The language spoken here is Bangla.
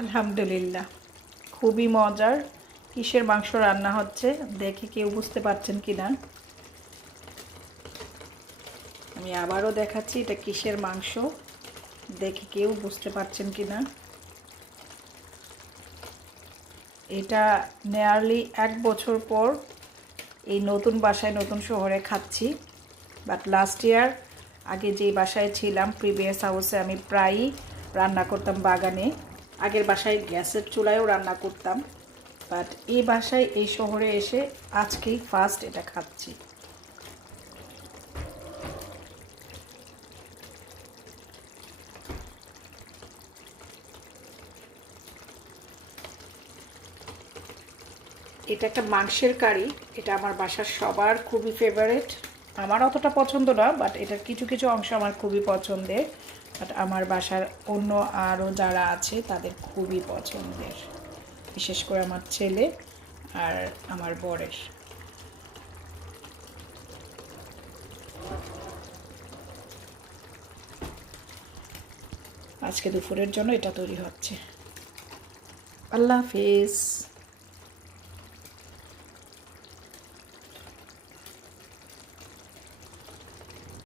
আলহামদুলিল্লাহ, খুবই মজার। কিসের মাংস রান্না হচ্ছে দেখে কেউ বুঝতে পারছেন কি না? আমি আবারও দেখাচ্ছি এটা কিসের মাংস, দেখে কেউ বুঝতে পারছেন কি না? এটা নিয়ারলি 1 বছর পর এই নতুন বাসায় নতুন শহরে খাচ্ছি। বাট লাস্ট ইয়ার আগে যেই বাসায় ছিলাম প্রিভিয়াস হাউসে আমি প্রায়ই রান্না করতাম বাগানে। আগের বাসায় গ্যাসের চুলায়ও রান্না করতাম, বাট এই বাসায় এই শহরে এসে আজকেই ফার্স্ট এটা খাচ্ছি। এটা একটা মাংসের কারি। এটা আমার বাসার সবার খুবই ফেভারিট। আমার অতটা পছন্দ না, বাট এটার কিছু কিছু অংশ আমার খুবই পছন্দের। বাট আমার বাসার অন্য আরও যারা আছে তাদের খুবই পছন্দের, বিশেষ করে আমার ছেলে আর আমার বরের। আজকে দুপুরের জন্য এটা তৈরি হচ্ছে। আল্লাহ হাফেজ।